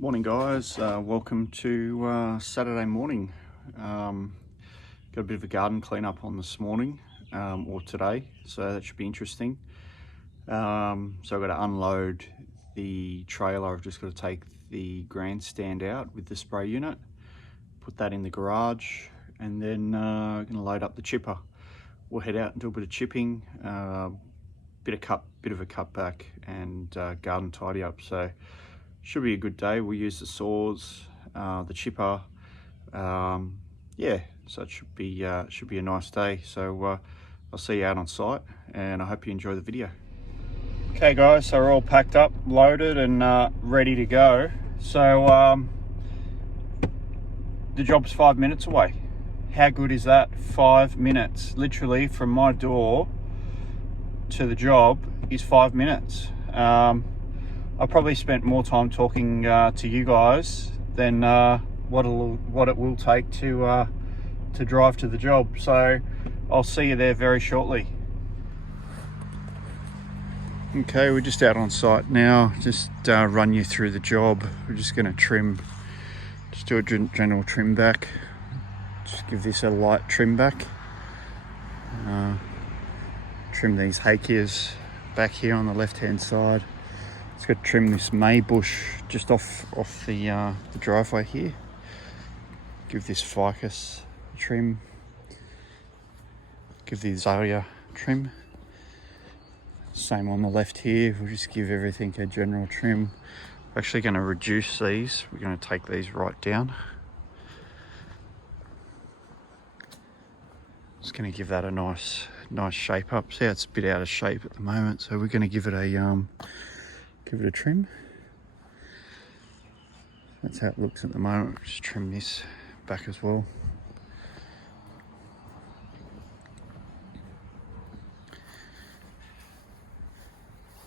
Morning guys, welcome to Saturday morning. Got a bit of a garden clean up on this morning, or today, so that should be interesting. So I've got to unload the trailer. I've just got to take the grandstand out with the spray unit, put that in the garage, and then I'm going to load up the chipper. We'll head out and do a bit of chipping, bit of a cutback, and garden tidy up. So should be a good day. We'll use the saws, the chipper. Yeah, so it should be a nice day. So I'll see you out on site, and I hope you enjoy the video. Okay guys, so we're all packed up, loaded, and ready to go. So the job's 5 minutes away. How good is that? 5 minutes, literally from my door to the job is 5 minutes. I probably spent more time talking to you guys than what it will take to drive to the job. So I'll see you there very shortly. Okay, we're just out on site now. Just run you through the job. We're just going to trim, just do a general trim back. Just give this a light trim back. Trim these hakias back here on the left hand side. Just got to trim this May bush just off the driveway here. Give this ficus a trim. Give the azalea trim. Same on the left here. We'll just give everything a general trim. We're actually going to reduce these. We're going to take these right down. Just going to give that a nice shape up. See how it's a bit out of shape at the moment, so we're going to give it a trim. That's how it looks at the moment. Just trim this back as well.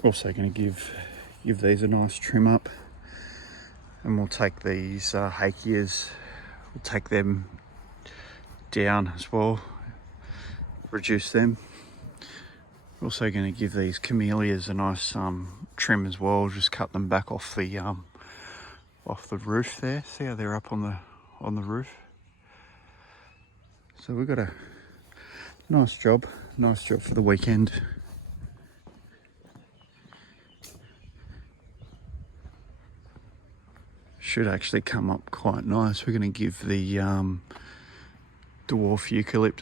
Also going to give these a nice trim up, and we'll take these hakias, we'll take them down as well, reduce them. Also going to give these camellias a nice trim as well. Just cut them back off the roof there. See how they're up on the roof. So we've got a nice job for the weekend. Should actually come up quite nice. We're going to give the dwarf eucalypt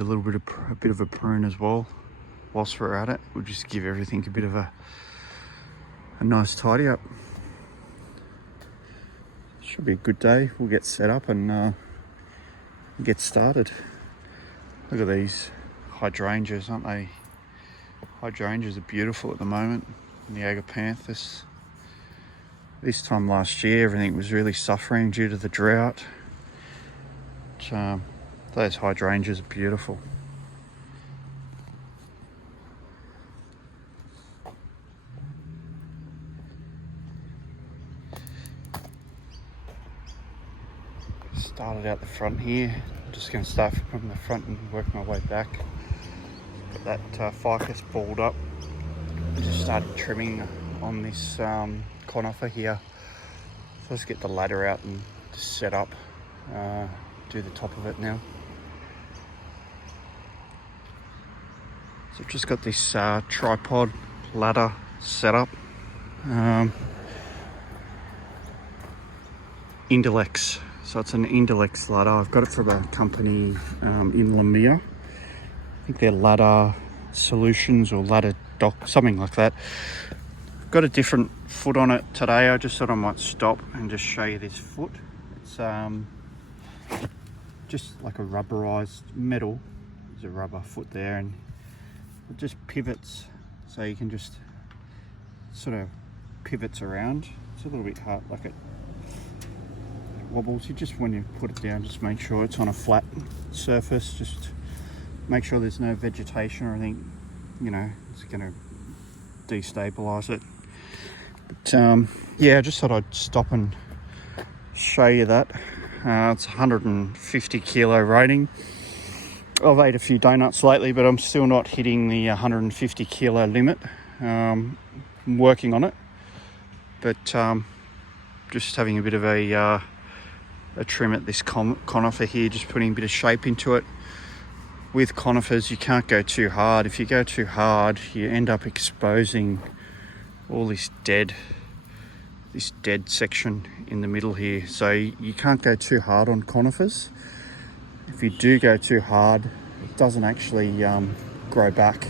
a bit of a prune as well. Whilst we're at it, we'll just give everything a bit of a nice tidy up. Should be a good day. We'll get set up and get started. Look at these hydrangeas, aren't they? Hydrangeas are beautiful at the moment. The agapanthus. This time last year, everything was really suffering due to the drought. But, those hydrangeas are beautiful. Started out the front here. I'm just going to start from the front and work my way back. Got that ficus balled up. Just started trimming on this conifer here. So let's get the ladder out and just set up, do the top of it now. So I've just got this tripod ladder set up. Indelex. So it's an Indelex ladder. I've got it from a company in Lamia. I think they're Ladder Solutions or Ladder Doc, something like that. I've got a different foot on it today. I just thought I might stop and just show you this foot. It's just like a rubberized metal. There's a rubber foot there, and it just pivots, so you can just sort of pivots around. It's a little bit hard, like it wobbles. You just, when you put it down, just make sure it's on a flat surface. Just make sure there's no vegetation or anything, you know, it's going to destabilize it. But yeah, I just thought I'd stop and show you that. It's 150 kilo rating. I've ate a few donuts lately, but I'm still not hitting the 150 kilo limit. I'm working on it, but just having a bit of a trim at this conifer here, just putting a bit of shape into it. With conifers, you can't go too hard. If you go too hard, you end up exposing all this dead section in the middle here. So you can't go too hard on conifers. If you do go too hard, it doesn't actually grow back.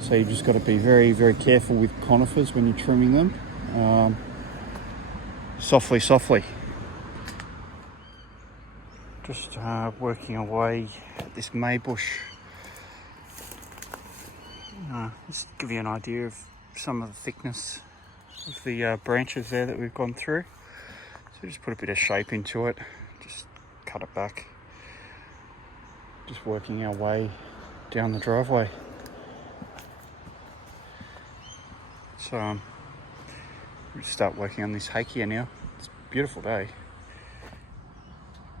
So you've just got to be very, very careful with conifers when you're trimming them. Softly. Just working away at this maybush. Just to give you an idea of some of the thickness of the branches there that we've gone through. So just put a bit of shape into it, just cut it back. Just working our way down the driveway. So we'll start working on this hakea now. It's a beautiful day.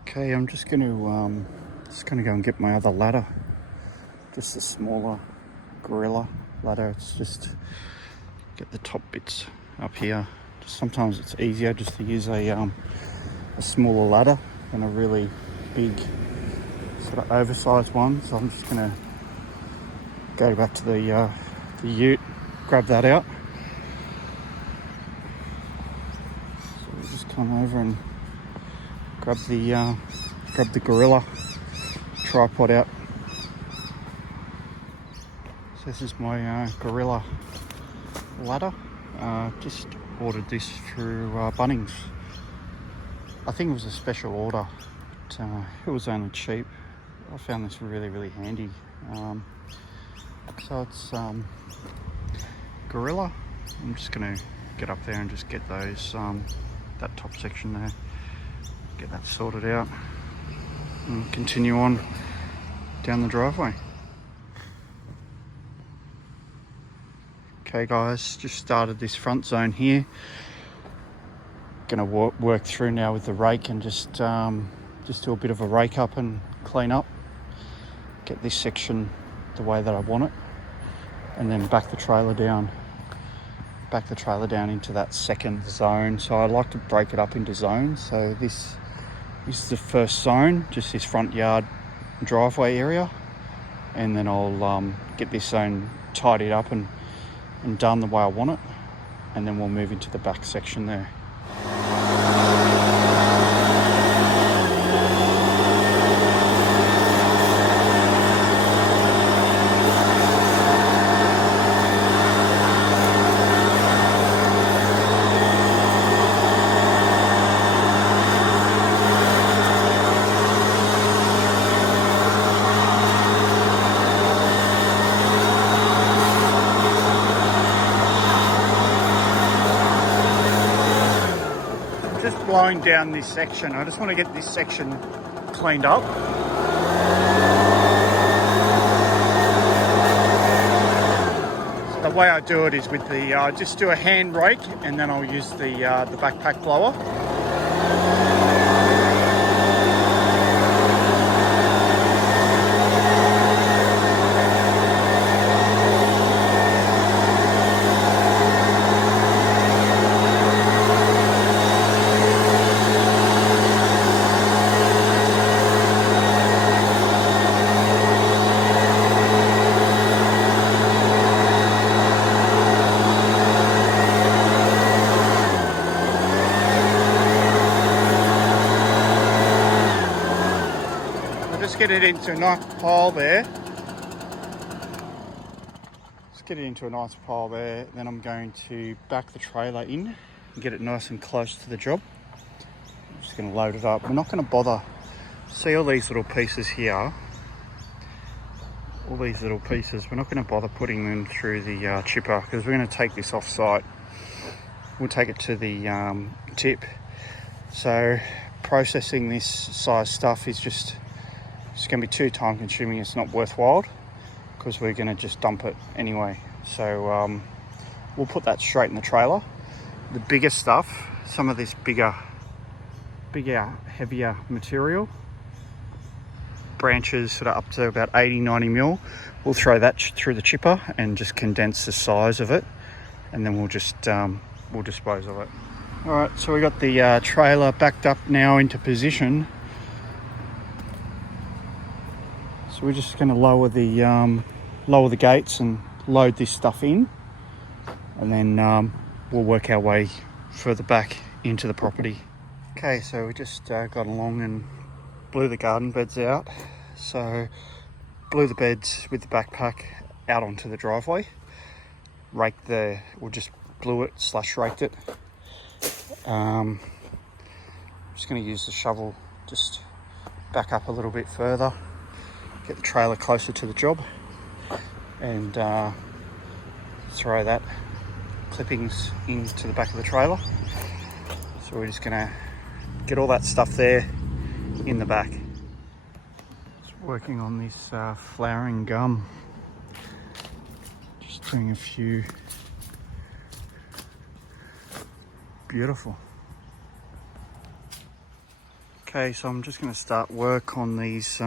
Okay, I'm just going to go and get my other ladder, just a smaller gorilla ladder. It's just get the top bits up here. Just sometimes it's easier just to use a smaller ladder than a really big sort of oversized one. So I'm just going to go back to the ute, grab that out. So we just come over and grab the gorilla tripod out. So this is my gorilla ladder. Just ordered this through Bunnings. I think it was a special order, but it was only cheap. I found this really, really handy. So it's gorilla. I'm just going to get up there and just get those that top section there. Get that sorted out and continue on down the driveway. Okay guys, just started this front zone here. Gonna work through now with the rake and just do a bit of a rake up and clean up. Get this section the way that I want it, and then back the trailer down into that second zone. So I like to break it up into zones. So this is the first zone, just this front yard driveway area, and then I'll get this zone tidied up and done the way I want it, and then we'll move into the back section there. Blowing down this section. I just want to get this section cleaned up. So the way I do it is with the just do a hand rake, and then I'll use the backpack blower. Get it into a nice pile there. Let's get it into a nice pile there. Then I'm going to back the trailer in and get it nice and close to the job. I'm just going to load it up. We're not going to bother. See all these little pieces here? All these little pieces. We're not going to bother putting them through the chipper, because we're going to take this off site. We'll take it to the tip. So processing this size stuff is just, it's going to be too time consuming. It's not worthwhile, because we're going to just dump it anyway. So we'll put that straight in the trailer. The bigger stuff, some of this bigger, heavier material, branches sort of up to about 80-90 mil, we'll throw that through the chipper and just condense the size of it, and then we'll just we'll dispose of it. Alright, so we got the trailer backed up now into position. So we're just going to lower the gates and load this stuff in, and then we'll work our way further back into the property. Okay, so we just got along and blew the garden beds out. So blew the beds with the backpack out onto the driveway. Just blew it / raked it. Just going to use the shovel, just back up a little bit further, get the trailer closer to the job, and throw that clippings into the back of the trailer. So we're just going to get all that stuff there in the back. Just working on this flowering gum. Just doing a few. Beautiful. Okay, so I'm just going to start work on these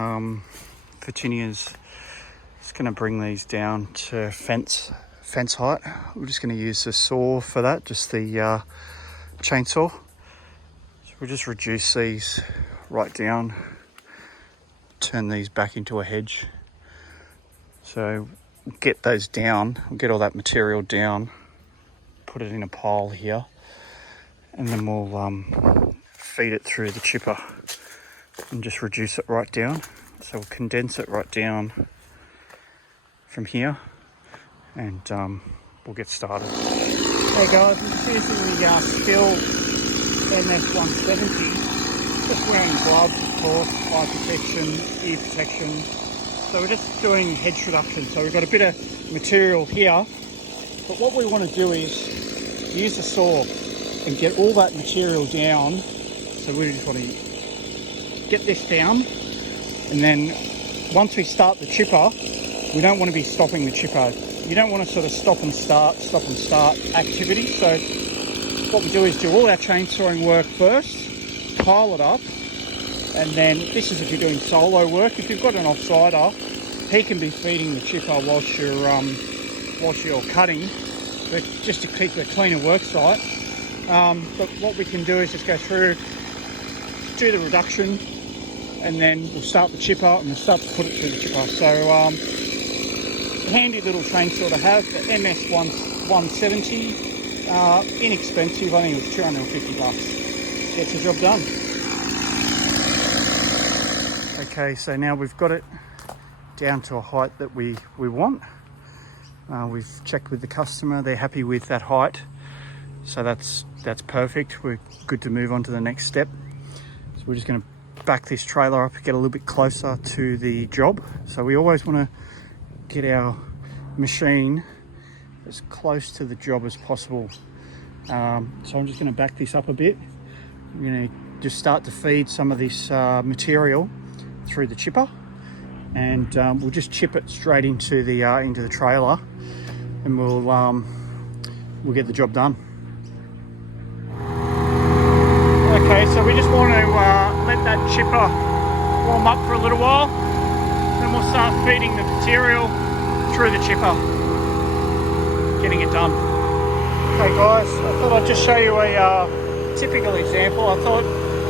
petunias. Just going to bring these down to fence height. We're just going to use the saw for that, just the chainsaw. So we'll just reduce these right down, turn these back into a hedge. So we'll get those down, we'll get all that material down, put it in a pile here, and then we'll feed it through the chipper and just reduce it right down. So we'll condense it right down from here, and we'll get started. Hey guys, I'm just using the Still MS170. Just wearing gloves, of course, eye protection, ear protection. So we're just doing hedge reduction. So we've got a bit of material here, but what we want to do is use the saw and get all that material down. So we just want to get this down, and then once we start the chipper, we don't want to be stopping the chipper. You don't want to sort of stop and start activity. So what we do is do all our chainsawing work first, pile it up, and then this is if you're doing solo work. If you've got an offsider, he can be feeding the chipper whilst you're cutting, but just to keep a cleaner work site. But what we can do is just go through, do the reduction, and then we'll start the chipper and we'll start to put it through the chipper. So handy little chainsaw to have, the MS170, inexpensive. I think it was $250. Gets the job done. Okay, so now we've got it down to a height that we want. We've checked with the customer, they're happy with that height. So that's perfect. We're good to move on to the next step. So we're just going to back this trailer up, get a little bit closer to the job. So we always want to get our machine as close to the job as possible. So I'm just going to back this up a bit. I'm going to just start to feed some of this material through the chipper, and we'll just chip it straight into the trailer, and we'll get the job done. Okay, so we just want to let that chipper warm up for a little while, then we'll start feeding the material through the chipper, getting it done. Okay guys, I thought I'd just show you a typical example. I thought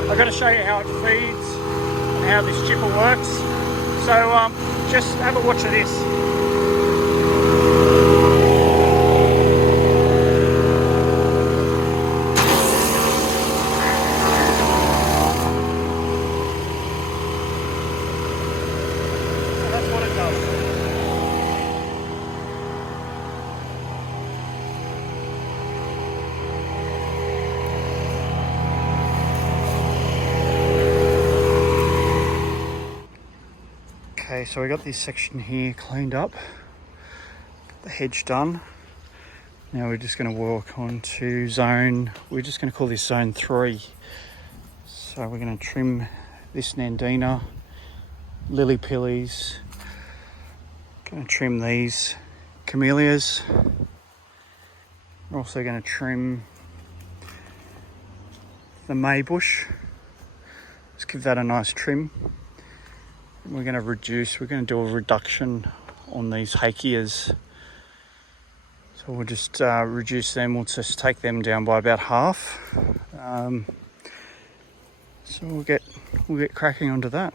I've got to show you how it feeds and how this chipper works. So just have a watch of this. Okay, so we got this section here cleaned up, got the hedge done. Now we're just going to walk on to we're just going to call this zone 3. So we're going to trim this Nandina, lily pillies, going to trim these camellias. We're also going to trim the maybush, just give that a nice trim. We're going to do a reduction on these hakeas. So we'll just reduce them. We'll just take them down by about half. So we'll get cracking onto that.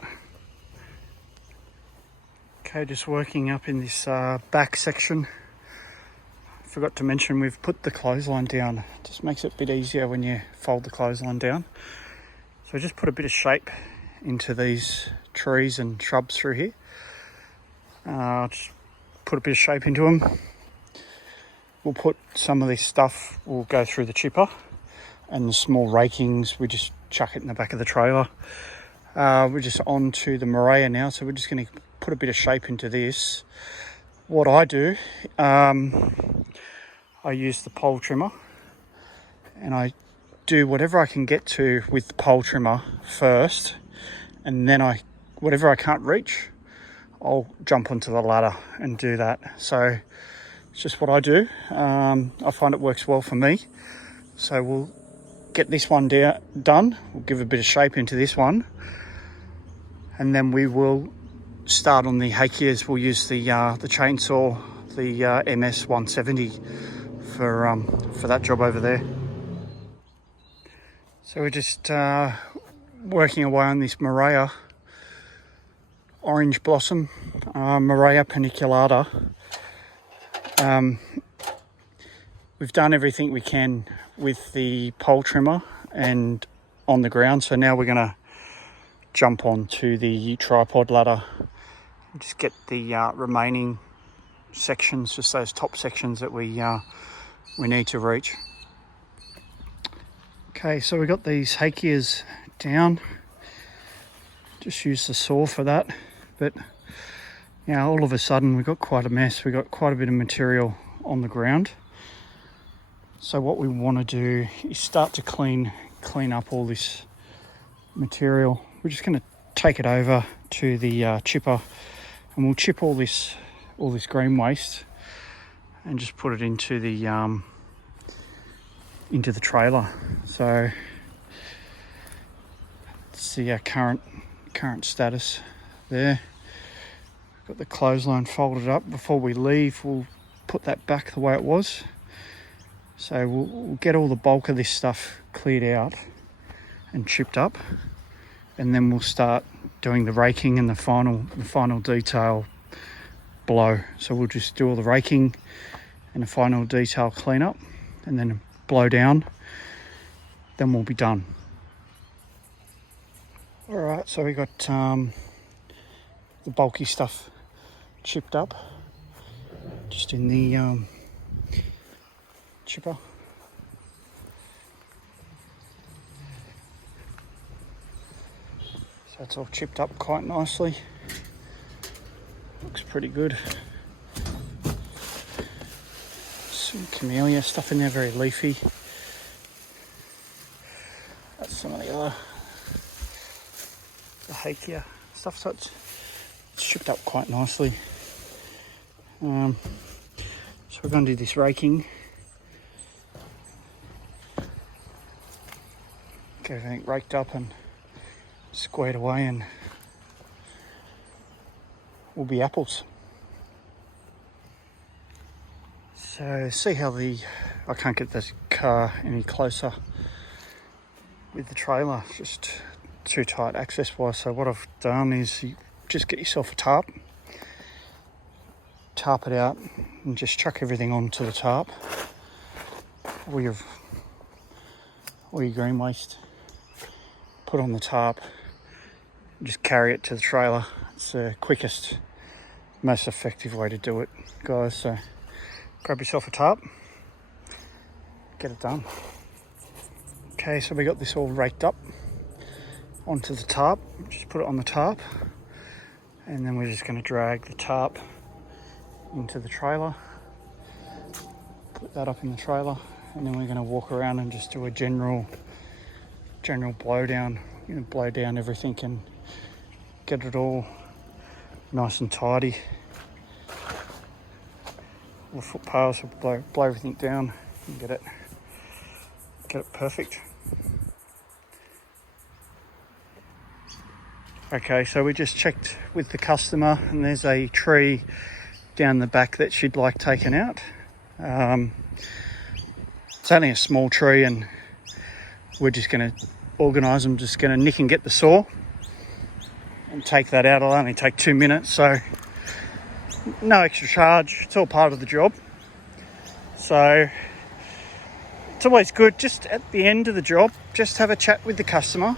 Okay, just working up in this back section. Forgot to mention we've put the clothesline down. It just makes it a bit easier when you fold the clothesline down. So just put a bit of shape into these trees and shrubs through here. Just put a bit of shape into them. We'll put some of this stuff, we'll go through the chipper, and the small rakings, we just chuck it in the back of the trailer. We're just on to the Maria now, so we're just going to put a bit of shape into this. What I do, I use the pole trimmer, and I do whatever I can get to with the pole trimmer first, and then whatever I can't reach, I'll jump onto the ladder and do that. So it's just what I do. I find it works well for me. So we'll get this one done. We'll give a bit of shape into this one, and then we will start on the hakias. We'll use the chainsaw, the MS 170 for that job over there. So we're just working away on this Maria orange blossom, Maria paniculata. We've done everything we can with the pole trimmer and on the ground, so now we're going to jump onto the tripod ladder and just get the remaining sections, just those top sections that we need to reach. Okay, so we got these hakias down. Just use the saw for that, but all of a sudden we've got quite a mess. We've got quite a bit of material on the ground. So what we want to do is start to clean up all this material. We're just going to take it over to the chipper, and we'll chip all this green waste and just put it into the trailer. So it's the current status there. Got the clothesline folded up. Before we leave, we'll put that back the way it was. So we'll get all the bulk of this stuff cleared out and chipped up, and then we'll start doing the raking and the final detail blow. So we'll just do all the raking and the final detail cleanup, and then blow down. Then we'll be done. All right, so we got the bulky stuff chipped up just in the chipper. So it's all chipped up quite nicely. Looks pretty good. Some camellia stuff in there, very leafy. That's some of the hakea stuff, so it's chipped up quite nicely. So we're going to do this raking. Get everything raked up and squared away, and will be apples. So see how I can't get this car any closer with the trailer, it's just too tight access wise. So what I've done is you just get yourself a tarp it out and just chuck everything onto the tarp, all your green waste, put on the tarp, and just carry it to the trailer. It's the quickest, most effective way to do it, guys. So grab yourself a tarp, get it done. Okay, so we got this all raked up onto the tarp. Just put it on the tarp, and then we're just going to drag the tarp into the trailer, put that up in the trailer, and then we're going to walk around and just do a general blow down. Blow down everything and get it all nice and tidy. All the foot pails will blow everything down and get it perfect. Okay, so we just checked with the customer, and there's a tree down the back that she'd like taken out. It's only a small tree, and we're just going to organise them. Just going to nick and get the saw and take that out. It'll only take 2 minutes, so no extra charge. It's all part of the job. So it's always good, just at the end of the job, just have a chat with the customer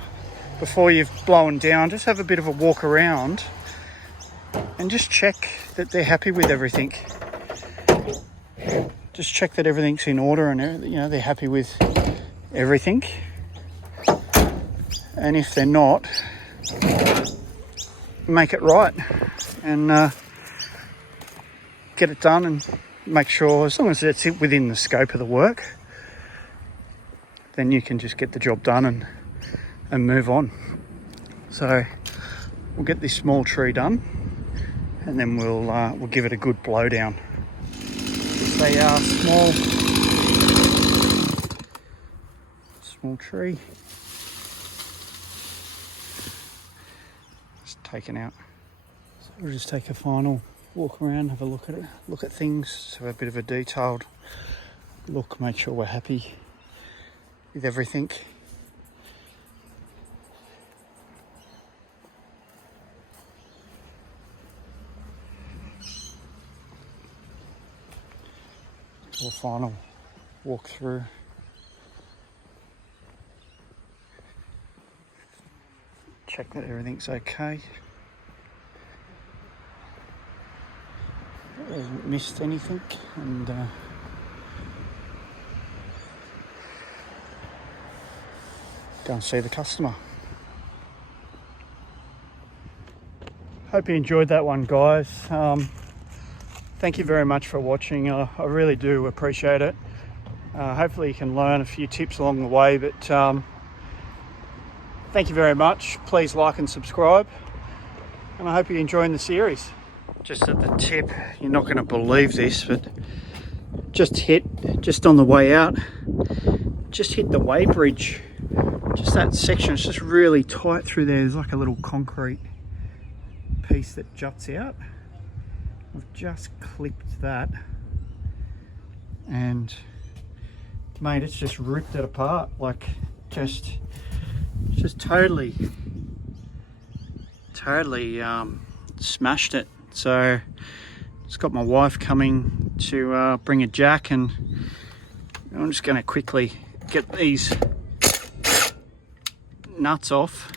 before you've blown down. Just have a bit of a walk around and just check that they're happy with everything. Just check that everything's in order and they're happy with everything. And if they're not, make it right and get it done, and make sure, as long as it's within the scope of the work, then you can just get the job done and move on. So we'll get this small tree done, and then we'll give it a good blow down. They are small tree. Just taken out. So we'll just take a final walk around, have a look at things, have a bit of a detailed look, make sure we're happy with everything. Do a final walk through. Check that everything's okay. Hasn't missed anything, and go and see the customer. Hope you enjoyed that one, guys. Thank you very much for watching. I really do appreciate it. Hopefully you can learn a few tips along the way, but thank you very much. Please like and subscribe, and I hope you're enjoying the series. Just at the tip, you're not going to believe this, but just on the way out, just hit the weighbridge. Just that section, it's just really tight through there. There's like a little concrete piece that juts out. I've just clipped that, and mate, it's just ripped it apart. Like just totally smashed it. So just got my wife coming to bring a jack, and I'm just going to quickly get these nuts off,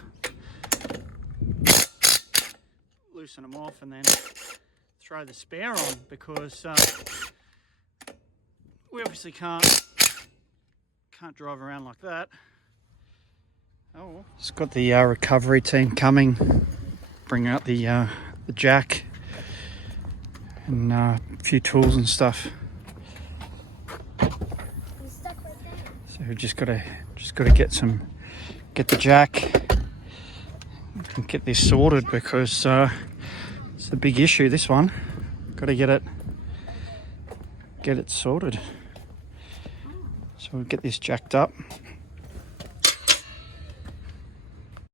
loosen them off, and then throw the spare on, because we obviously can't drive around like that. Oh, just got the recovery team coming, bring out the jack and a few tools and stuff. So we've just got to get the jack and get this sorted, because it's a big issue, this one. Got to get it sorted. So we'll get this jacked up.